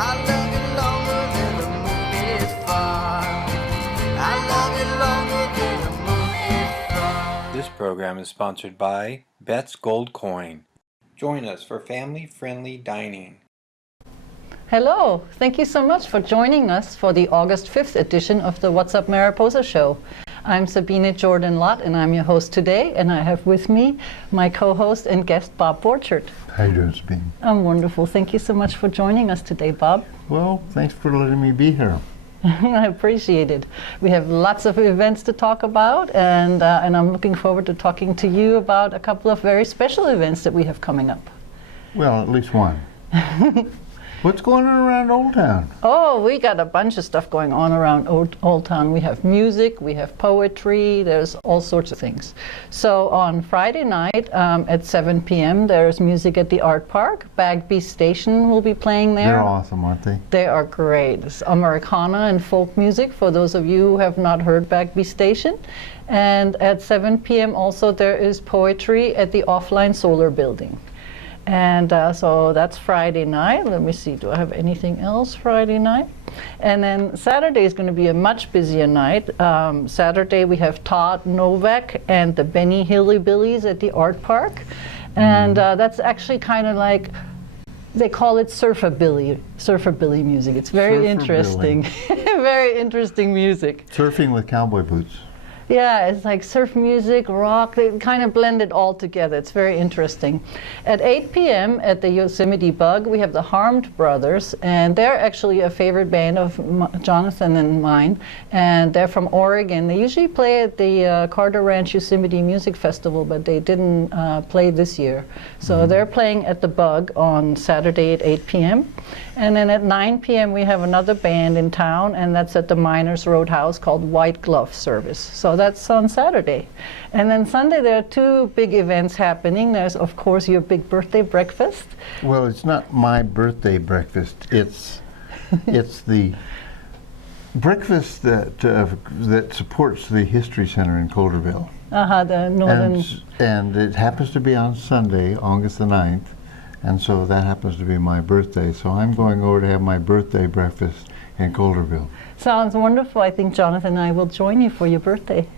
I love it longer than the moon is far. I love it longer than the moon is far. This program is sponsored by Bet's Gold Coin. Join us for family-friendly dining. Hello, thank you so much for joining us for the August 5th edition of the What's Up Mariposa Show. I'm Sabine Lott and I'm your host today, and I have with me my co-host and guest Bob Borchard. How you doing, Sabine? I'm wonderful. Thank you so much for joining us today, Bob. Well, thanks for letting me be here. I appreciate it. We have lots of events to talk about, and I'm looking forward to talking to you about a couple of very special events that we have coming up. Well, at least one. What's going on around Old Town? Oh, we got a bunch of stuff going on around Old Town. We have music, we have poetry, there's all sorts of things. So on Friday night at 7 p.m. there's music at the Art Park. Bagby Station will be playing there. They're awesome, aren't they? They are great. It's Americana and folk music for those of you who have not heard Bagby Station. And at 7 p.m. also there is poetry at the Offline Solar Building. And so that's Friday night. Let me see, do I have anything else Friday night? And then Saturday is going to be a much busier night. Saturday we have Todd Novak and the Benny Hillybillies at the Art Park. And that's actually kind of like, they call it surfabilly music. It's very interesting. Very interesting music. Surfing with cowboy boots. Yeah, it's like surf music, rock, they kind of blend it all together. It's very interesting. At 8 p.m. at the Yosemite Bug, we have the Harmed Brothers, and they're actually a favorite band of Jonathan and mine, and they're from Oregon. They usually play at the Carter Ranch Yosemite Music Festival, but they didn't play this year. So they're playing at the Bug on Saturday at 8 p.m. And then at 9 p.m. we have another band in town, and that's at the Miners Roadhouse called White Glove Service. So that's on Saturday. And then Sunday there are two big events happening. There's, of course, your big birthday breakfast. Well, it's not my birthday breakfast. It's the breakfast that supports the History Center in Colderville. The northern... And it happens to be on Sunday, August the 9th. And so that happens to be my birthday. So I'm going over to have my birthday breakfast in Colderville. Sounds wonderful. I think Jonathan and I will join you for your birthday.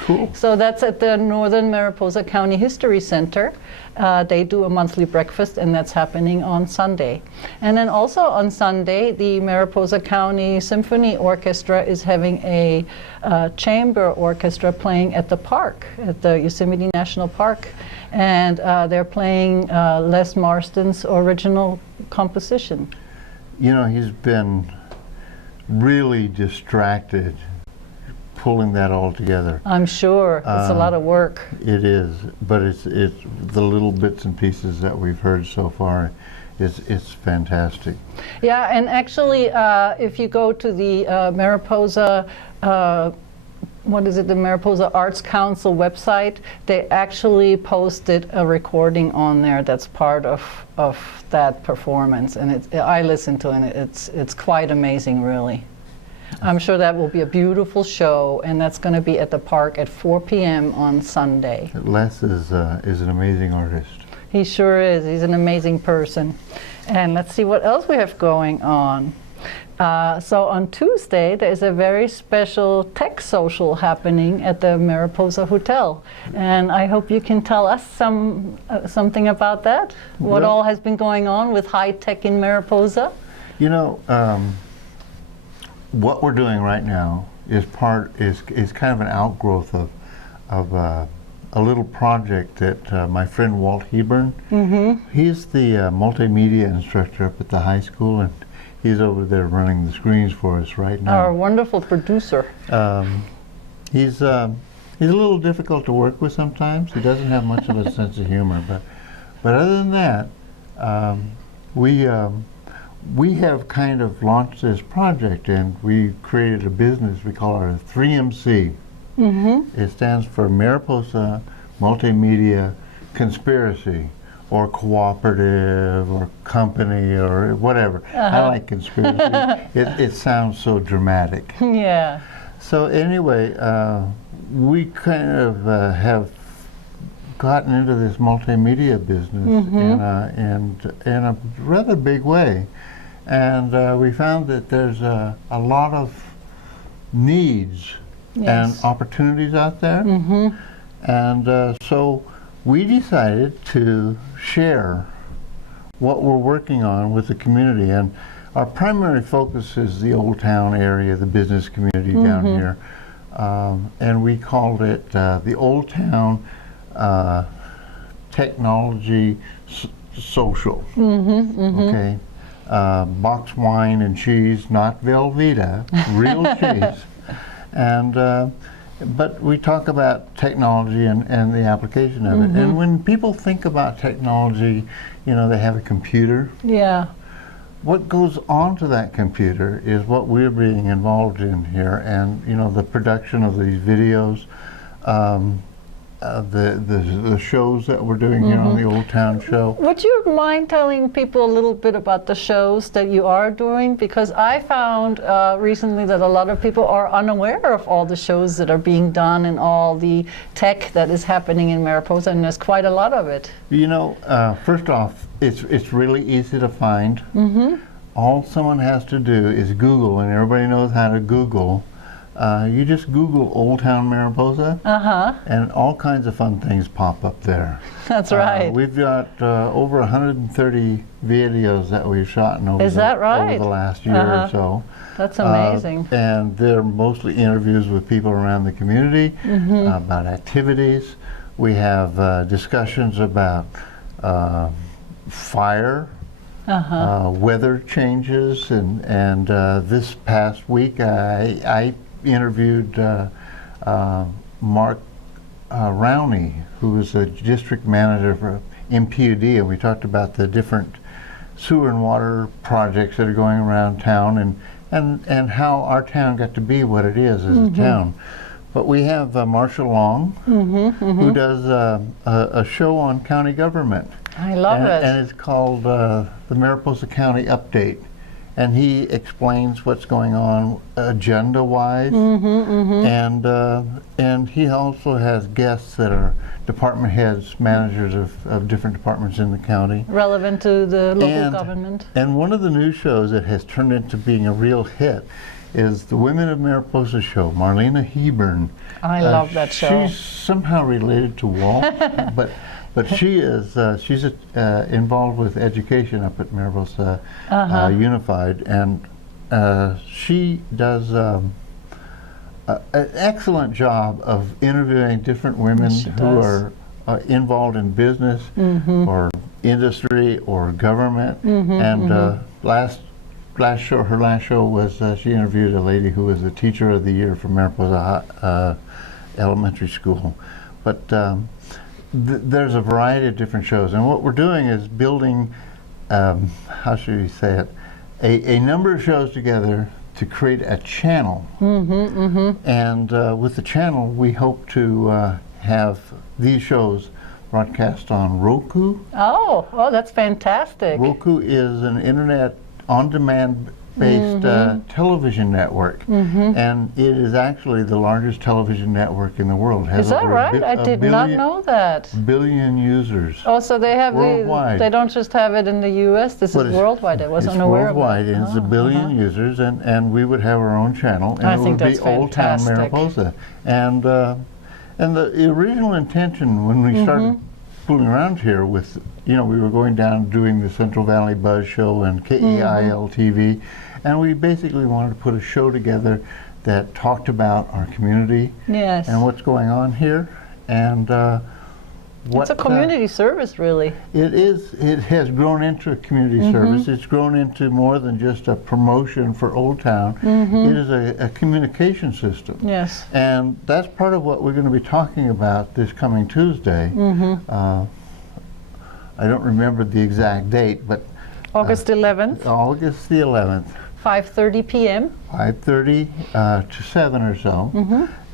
Cool. So that's at the Northern Mariposa County History Center. They do a monthly breakfast, and that's happening on Sunday. And then also on Sunday, the Mariposa County Symphony Orchestra is having a chamber orchestra playing at the park, at the Yosemite National Park. And they're playing Les Marston's original composition. You know, he's been really distracted pulling that all together. I'm sure. It's a lot of work. It is, but it's the little bits and pieces that we've heard so far. It's fantastic. Yeah, and actually, if you go to the Mariposa, the Mariposa Arts Council website, they actually posted a recording on there that's part of that performance, and I listened to it. It's quite amazing, really. I'm sure that will be a beautiful show, and that's going to be at the park at 4 p.m. on Sunday. Les is an amazing artist. He sure is. He's an amazing person. And let's see what else we have going on. So on Tuesday, there's a very special tech social happening at the Mariposa Hotel. And I hope you can tell us something about that. What all has been going on with high tech in Mariposa? You know, what we're doing right now is kind of an outgrowth of a little project that my friend Walt Hebron, he's the multimedia instructor up at the high school, and he's over there running the screens for us right now. Our wonderful producer. He's a little difficult to work with sometimes. He doesn't have much of a sense of humor, but other than that, we have kind of launched this project, and we created a business. We call it a 3MC. It stands for Mariposa Multimedia Conspiracy, or cooperative, or company, or whatever. I like conspiracy. It sounds so dramatic. Yeah. So anyway, we kind of have gotten into this multimedia business in a rather big way. And we found that there's a lot of needs and opportunities out there. And so we decided to share what we're working on with the community. And our primary focus is the Old Town area, the business community down here. And we called it the Old Town Technology Social. Okay. Box wine and cheese, not Velveeta, real cheese. And but we talk about technology and the application of it. And when people think about technology, you know, they have a computer. Yeah. What goes onto that computer is what we're being involved in here, and you know, the production of these videos, the shows that we're doing here on the Old Town Show. Would you mind telling people a little bit about the shows that you are doing? Because I found recently that a lot of people are unaware of all the shows that are being done and all the tech that is happening in Mariposa, and there's quite a lot of it. You know, first off, it's really easy to find. All someone has to do is Google, and everybody knows how to Google. You just Google Old Town Mariposa, and all kinds of fun things pop up there. That's right. We've got over 130 videos that we've shot over, Is that right? over the last year or so. That's amazing. And they're mostly interviews with people around the community about activities. We have discussions about fire, weather changes, and this past week I interviewed Mark Rowney, who is a district manager for MPUD, and we talked about the different sewer and water projects that are going around town, and how our town got to be what it is as a town. But we have Marshall Long, who does a show on county government. I love it. And it's called the Mariposa County Update. And he explains what's going on agenda-wise, and he also has guests that are department heads, managers of different departments in the county. Relevant to the local government. And one of the new shows that has turned into being a real hit is the Women of Mariposa show. Marlena Hebern. I love that show. She's somehow related to Walt, but she is she's involved with education up at Mariposa Unified, and she does an excellent job of interviewing different women who are involved in business or industry or government. And her last show was she interviewed a lady who was the teacher of the year from Mariposa Elementary School. But there's a variety of different shows, and what we're doing is building, how should we say it, a number of shows together to create a channel. And with the channel, we hope to have these shows broadcast on Roku. Oh, that's fantastic. Roku is an internet on-demand based television network, and it is actually the largest television network in the world. Is that right? I did not know that. Billion users. Oh, so they have worldwide. they don't just have it in the U.S. This is worldwide. I wasn't aware of it. It's worldwide, and it's a billion users, and we would have our own channel, and it would be Old Town Mariposa. And the original intention when we started fooling around here with, you know, we were going down doing the Central Valley Buzz Show and KEIL TV, and we basically wanted to put a show together that talked about our community and what's going on here, and it's a community service, really. It is. It has grown into a community service. It's grown into more than just a promotion for Old Town. It is a communication system. Yes. And that's part of what we're going to be talking about this coming Tuesday. I don't remember the exact date, but August 11th. August the 11th. 5:30 p.m. 5:30 to 7 or so.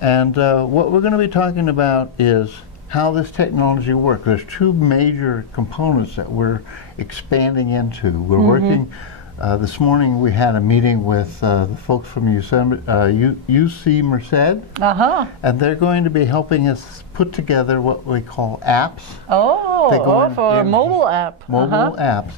And what we're going to be talking about is how this technology works. There's two major components that we're expanding into. We're working, this morning we had a meeting with the folks from UC Merced, and they're going to be helping us put together what we call apps. Oh, for a mobile app. Mobile apps.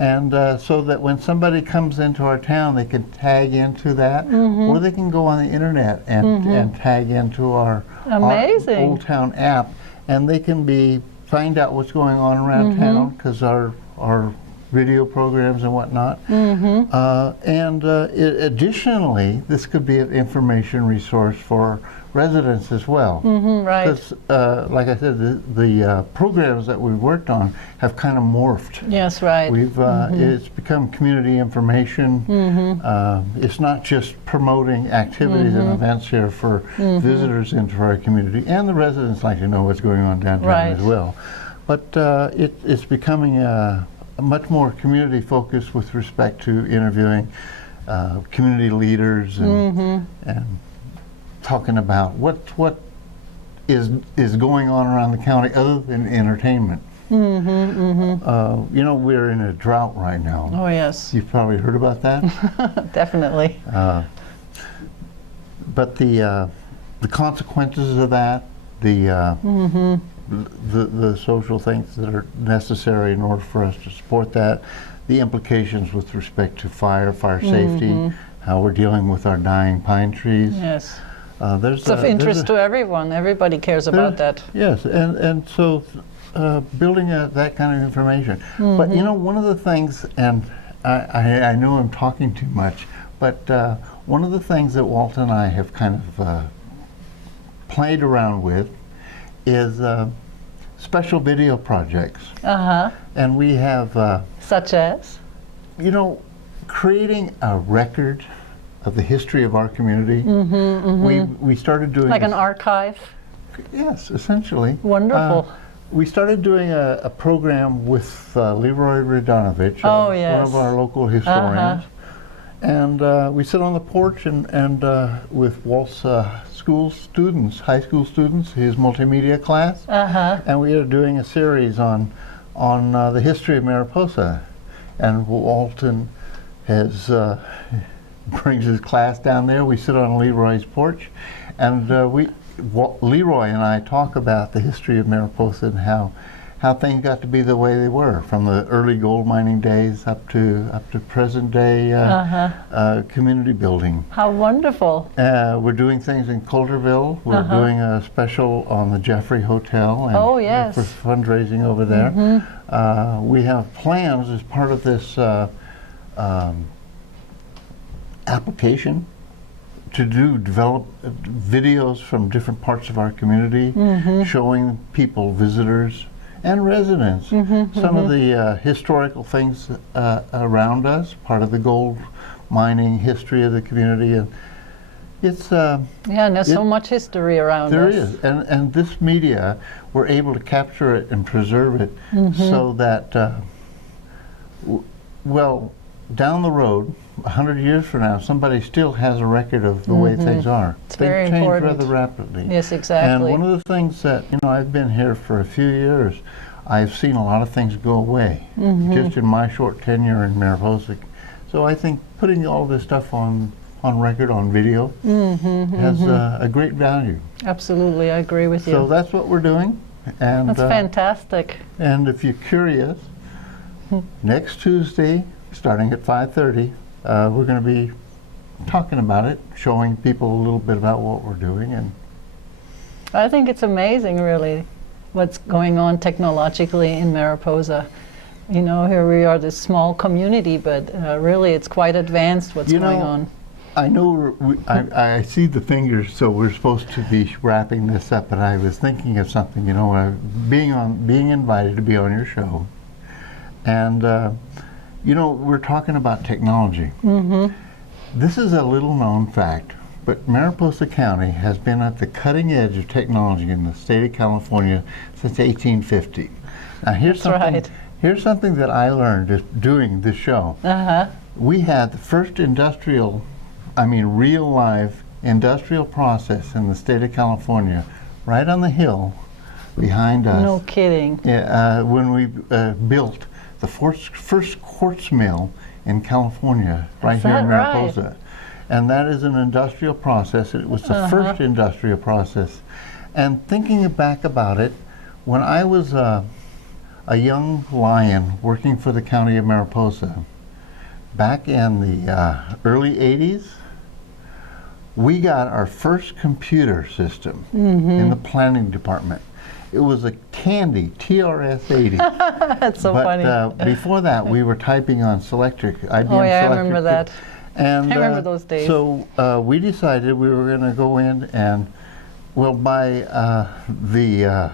And so that when somebody comes into our town, they can tag into that, or they can go on the internet and tag into our Old Town app, and they can find out what's going on around town, because our video programs and whatnot. Additionally, this could be an information resource for residents as well. Right. Because, like I said, the programs that we've worked on have kind of morphed. Yes, right. It's become community information. It's not just promoting activities and events here for visitors into our community, and the residents like to know what's going on downtown as well. But it's becoming much more community focused with respect to interviewing community leaders and talking about what is going on around the county other than entertainment. You know, we're in a drought right now. Oh, yes. You've probably heard about that. Definitely. But the consequences of that, the social things that are necessary in order for us to support that, the implications with respect to fire safety, how we're dealing with our dying pine trees. Yes. It's of interest to everyone. Everybody cares about that. Yes, and so building that kind of information. But you know, one of the things, and I know I'm talking too much, but one of the things that Walt and I have kind of played around with is special video projects. And we have... Such as? You know, creating a record of the history of our community. We started doing... Like an archive? Yes, essentially. Wonderful. We started doing a program with Leroy Radonovich, one of our local historians. And we sit on the porch and with Walt's school students, high school students, his multimedia class. And we are doing a series on the history of Mariposa. And Walton brings his class down there. We sit on Leroy's porch, and Leroy and I talk about the history of Mariposa and how things got to be the way they were, from the early gold mining days up to present day community building. How wonderful! We're doing things in Coulterville. We're doing a special on the Jeffrey Hotel and for fundraising over there. We have plans as part of this application to develop videos from different parts of our community, showing people, visitors, and residents some of the historical things around us, part of the gold mining history of the community. And it's and there's so much history around there us. There is, and this media, we're able to capture it and preserve it so that well, down the road, 100 years from now, somebody still has a record of the way things are. It's Things very change important. rather rapidly. Yes, exactly. And one of the things that, you know, I've been here for a few years, I've seen a lot of things go away, just in my short tenure in Mariposa. So I think putting all this stuff on record, on video, has a great value. Absolutely, I agree with you. So that's what we're doing. And that's fantastic. And if you're curious, next Tuesday, starting at 5:30, we're going to be talking about it, showing people a little bit about what we're doing. And I think it's amazing, really, what's going on technologically in Mariposa. You know, here we are, this small community, but really it's quite advanced what's going on. I know I see the fingers, so we're supposed to be wrapping this up, but I was thinking of something, you know, being invited to be on your show. And you know, we're talking about technology. This is a little known fact, but Mariposa County has been at the cutting edge of technology in the state of California since 1850. Now here's something that I learned just doing this show. We had the first real live industrial process in the state of California, right on the hill behind us. No kidding. Yeah, when we built the first quartz mill in California, right here in Mariposa. Right? And that is an industrial process. It was the first industrial process. And thinking back about it, when I was a a young lion working for the county of Mariposa. Back in the early 80s, we got our first computer system in the planning department. It was a Tandy TRS-80. That's so funny. But before that, we were typing on Selectric, IBM Oh yeah, I Selectric. remember that. And, I remember those days. So we decided we were going to go in and, well, by the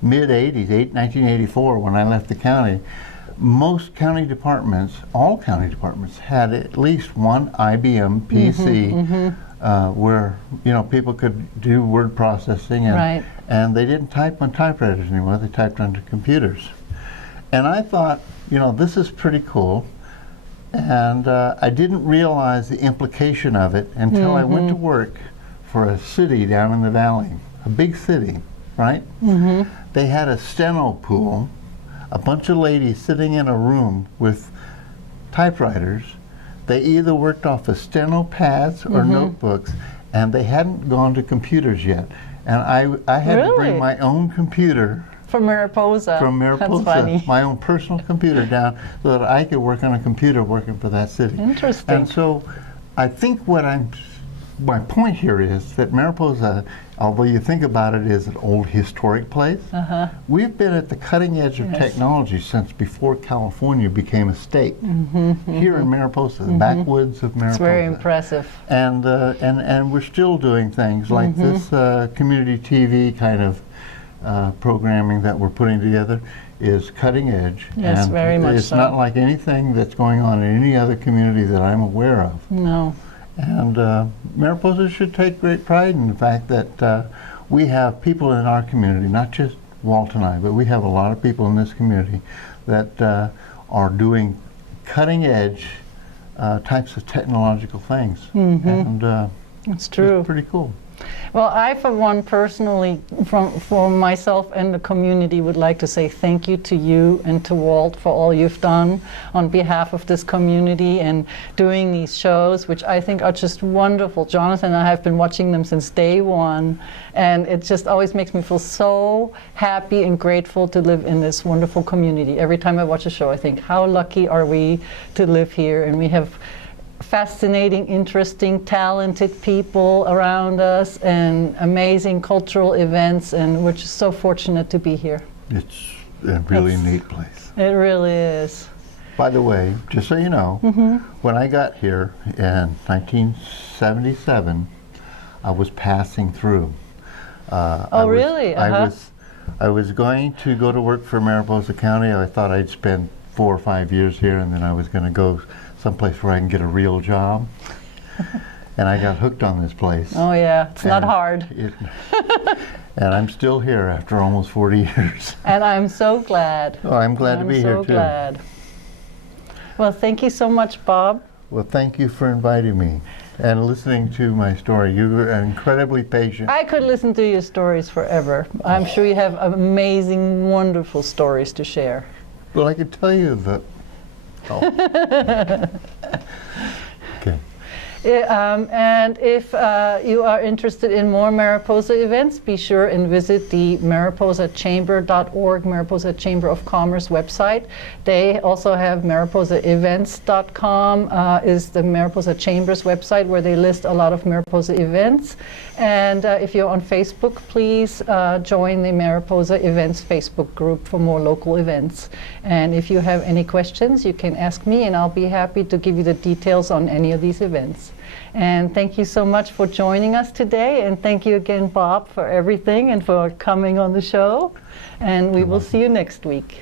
mid-80s, 1984, when I left the county, most county departments, all county departments, had at least one IBM PC where, you know, people could do word processing, and, and they didn't type on typewriters anymore, they typed onto computers. And I thought, you know, this is pretty cool. And I didn't realize the implication of it until I went to work for a city down in the valley, a big city, right? They had a steno pool, a bunch of ladies sitting in a room with typewriters. They either worked off of steno pads or notebooks, and they hadn't gone to computers yet. And I had to bring my own computer from Mariposa. From Mariposa, That's funny. my own personal computer down so that I could work on a computer working for that city. Interesting. And so I think my point here is that Mariposa, although you think about it as an old historic place, we've been at the cutting edge of technology since before California became a state. Here in Mariposa, the backwoods of Mariposa. It's very impressive. And we're still doing things like this community TV kind of programming that we're putting together is cutting edge. Yes, and very much it's so. not like anything that's going on in any other community that I'm aware of. No. And Mariposa should take great pride in the fact that we have people in our community, not just Walt and I, but we have a lot of people in this community that are doing cutting edge types of technological things. And it's true. It's pretty cool. Well, I, for one, personally, for myself and the community, would like to say thank you to you and to Walt for all you've done on behalf of this community and doing these shows, which I think are just wonderful. Jonathan and I have been watching them since day one, and it just always makes me feel so happy and grateful to live in this wonderful community. Every time I watch a show, I think, how lucky are we to live here, and we have fascinating, interesting, talented people around us and amazing cultural events, and we're just so fortunate to be here. It's a really neat place. It really is. By the way, just so you know, when I got here in 1977, I was passing through. Really? I was going to go to work for Mariposa County. I thought I'd spend 4 or 5 years here, and then I was going to go someplace where I can get a real job. And I got hooked on this place. Oh yeah, it's not hard. And I'm still here after almost 40 years. And I'm so glad. Oh, I'm glad to be here too. I'm so glad. Well, thank you so much, Bob. Well, thank you for inviting me and listening to my story. You were incredibly patient. I could listen to your stories forever. I'm sure you have amazing, wonderful stories to share. Well, I could tell you that. Oh. Okay. And if you are interested in more Mariposa events, be sure and visit the mariposachamber.org, Mariposa Chamber of Commerce website. They also have mariposaevents.com is the Mariposa Chamber's website, where they list a lot of Mariposa events. And if you're on Facebook, please join the Mariposa Events Facebook group for more local events. And if you have any questions, you can ask me, and I'll be happy to give you the details on any of these events. And thank you so much for joining us today. And thank you again, Bob, for everything and for coming on the show. And we will see you next week.